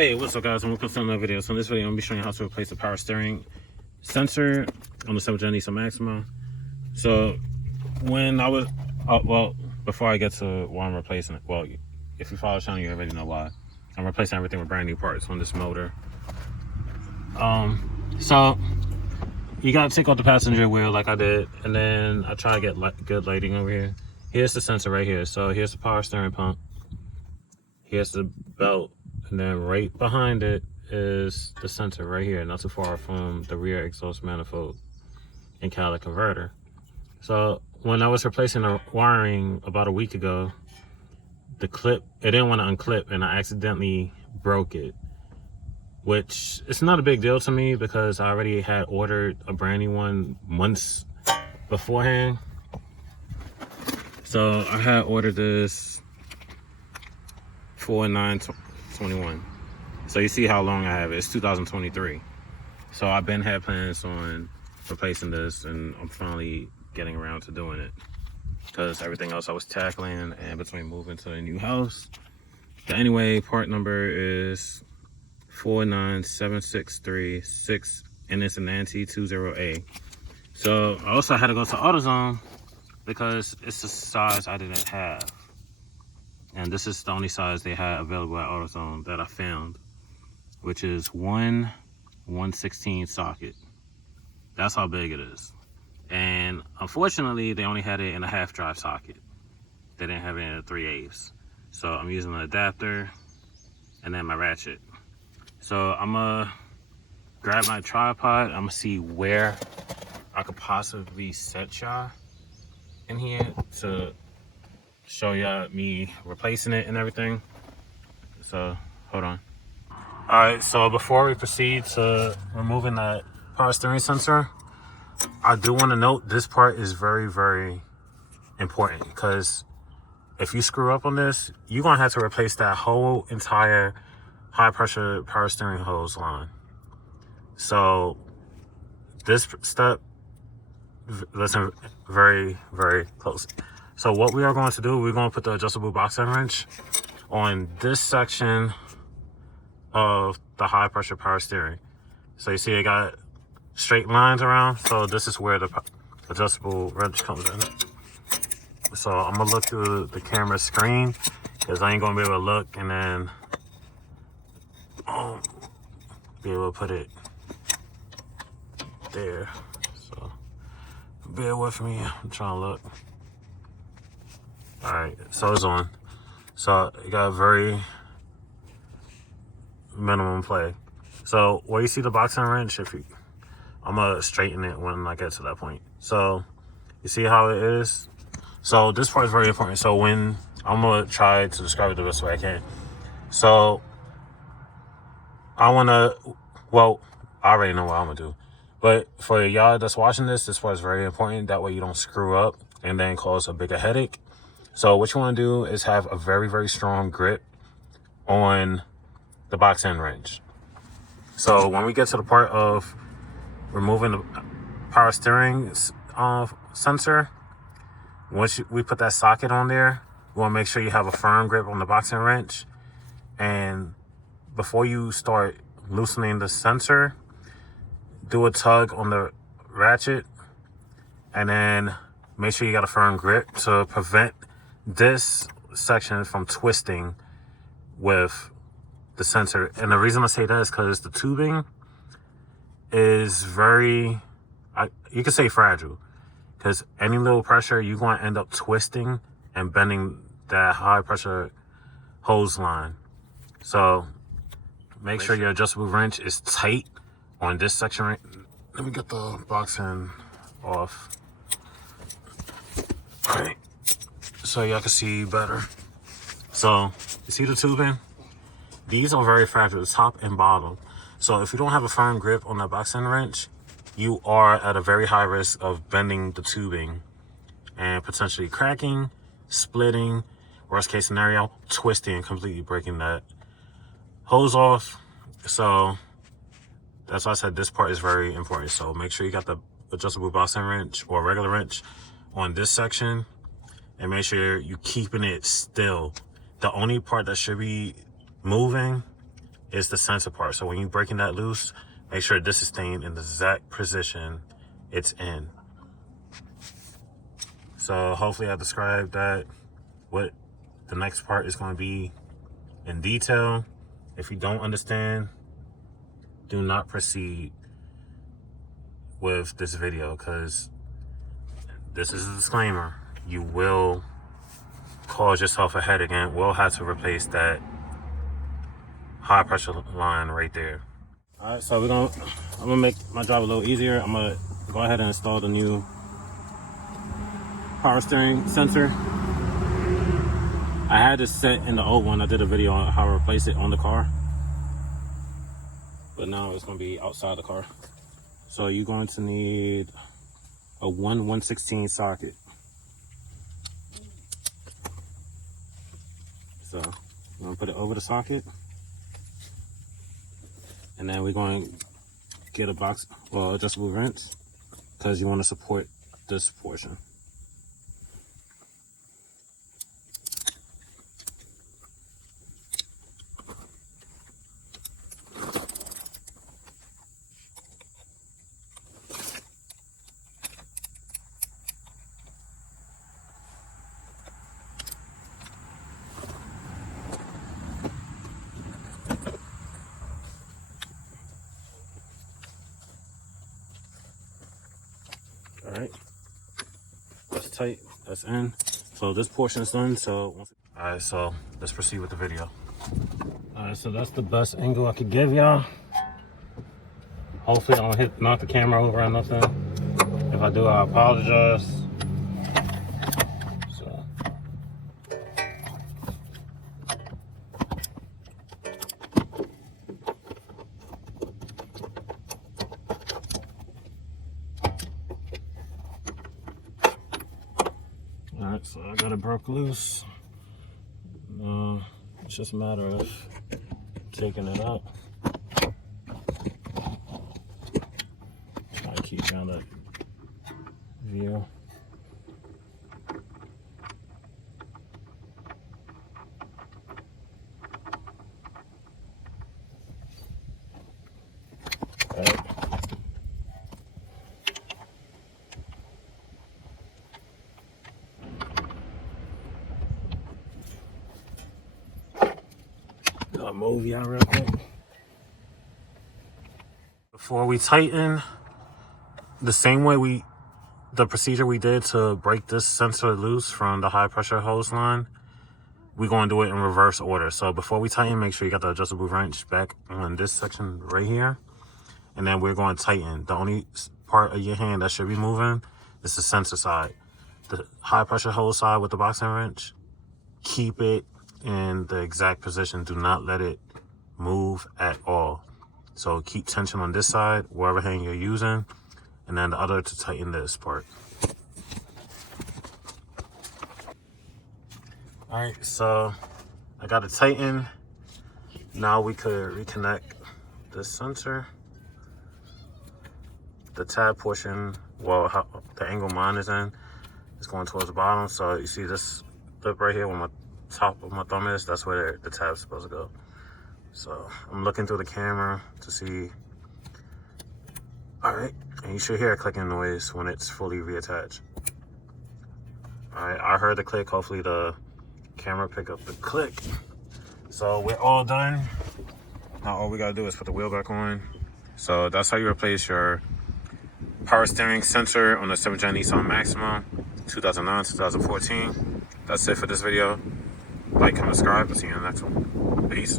Hey, what's up guys? I'm going to another video. So in this video, I'm going to be showing you how to replace the power steering sensor on the 7th gen Nissan Maxima. So when I was, well, before I get to why I'm replacing it, well, if you follow the channel, you already know why. I'm replacing everything with brand new parts on this motor. So you got to take off the passenger wheel like I did, and then I try to get good lighting over here. Here's the sensor right here. So here's the power steering pump. Here's the belt. And then right behind it is the sensor right here, not too far from the rear exhaust manifold and catalytic converter. So when I was replacing the wiring about a week ago, the clip, it didn't want to unclip and I accidentally broke it, which it's not a big deal to me because I already had ordered a brand new one months beforehand. So I had ordered this for 9/21. So you see how long I have it. It's 2023. So I've been had plans on replacing this, and I'm finally getting around to doing it because everything else I was tackling and between moving to a new house. But anyway, part number is 49763-6, and it's an NT20A. So I also had to go to AutoZone because it's a size I didn't have. And this is the only size they had available at AutoZone that I found, which is 1/116 socket. That's how big it is. And unfortunately, they only had it in a half drive socket. They didn't have it in a 3/8. So I'm using an adapter and then my ratchet. So I'm gonna grab my tripod. I'm gonna see where I could possibly set y'all in here to show y'all me replacing it and everything. So hold on. All right, so before we proceed to removing that power steering sensor, I do want to note this part is very, very important because if you screw up on this, you're gonna have to replace that whole entire high pressure power steering hose line. So this step, listen very, very closely. So what we are going to do, we're going to put the adjustable box end wrench on this section of the high pressure power steering. So you see it got straight lines around. So this is where the adjustable wrench comes in. So I'm gonna look through the camera screen because I ain't gonna be able to look and then be able to put it there. So bear with me, I'm trying to look. All right, so it's on. So it got very minimum play. So where you see the box end wrench, I'm gonna straighten it when I get to that point. So you see how it is. So this part is very important. So when I'm gonna try to describe it the best way I can. So I already know what I'm gonna do, but for y'all that's watching this part is very important. That way you don't screw up and then cause a bigger headache. So what you want to do is have a very, very strong grip on the box end wrench. So when we get to the part of removing the power steering sensor, once we put that socket on there, you want to make sure you have a firm grip on the box end wrench. And before you start loosening the sensor, do a tug on the ratchet and then make sure you got a firm grip to prevent this section from twisting with the sensor. And the reason I say that is because the tubing is very, you could say fragile, because any little pressure, you're going to end up twisting and bending that high pressure hose line. So make sure your adjustable wrench is tight on this section right. Let me get the box end off. All right, so y'all can see better. So you see the tubing? These are very fragile, top and bottom. So if you don't have a firm grip on that box end wrench, you are at a very high risk of bending the tubing and potentially cracking, splitting, worst case scenario, twisting and completely breaking that hose off. So that's why I said this part is very important. So make sure you got the adjustable box end wrench or regular wrench on this section, and make sure you're keeping it still. The only part that should be moving is the sensor part. So when you're breaking that loose, make sure this is staying in the exact position it's in. So hopefully I described that, what the next part is going to be in detail. If you don't understand, do not proceed with this video, because this is a disclaimer. You will cause yourself a headache and will have to replace that high pressure line right there. All right, so I'm gonna make my job a little easier. I'm gonna go ahead and install the new power steering sensor. I had this set in the old one. I did a video on how to replace it on the car, but now it's gonna be outside the car. So you're going to need a 1/116 socket. So I'm gonna put it over the socket, and then we're going to get a box, well, adjustable wrench, because you want to support this portion. All right, that's tight, that's in. So this portion is done. So all right, so let's proceed with the video. All right, so that's the best angle I could give y'all. Hopefully I don't knock the camera over or nothing. If I do, I apologize. So alright, so I got it broke loose. It's just a matter of taking it out. Try to keep down that view. Alright. I'll move y'all real quick. Before we tighten, the same way the procedure we did to break this sensor loose from the high pressure hose line, we're going to do it in reverse order. So before we tighten, make sure you got the adjustable wrench back on this section right here. And then we're going to tighten. The only part of your hand that should be moving is the sensor side. The high pressure hose side with the boxing wrench, keep it in the exact position. Do not let it move at all. So keep tension on this side, wherever hand you're using, and then the other to tighten this part. All right, so I got it tightened. Now we could reconnect this sensor. The tab portion, well, how the angle mine is in, is going towards the bottom. So you see this lip right here where my top of my thumb is, that's where the tab's supposed to go. So I'm looking through the camera to see. All right, and you should hear a clicking noise when it's fully reattached. All right, I heard the click. Hopefully the camera pick up the click. So we're all done. Now all we gotta do is put the wheel back on. So that's how you replace your power steering sensor on the 7th gen Nissan Maxima 2009-2014. That's it for this video. Like and subscribe. I'll see you in the next one. Peace.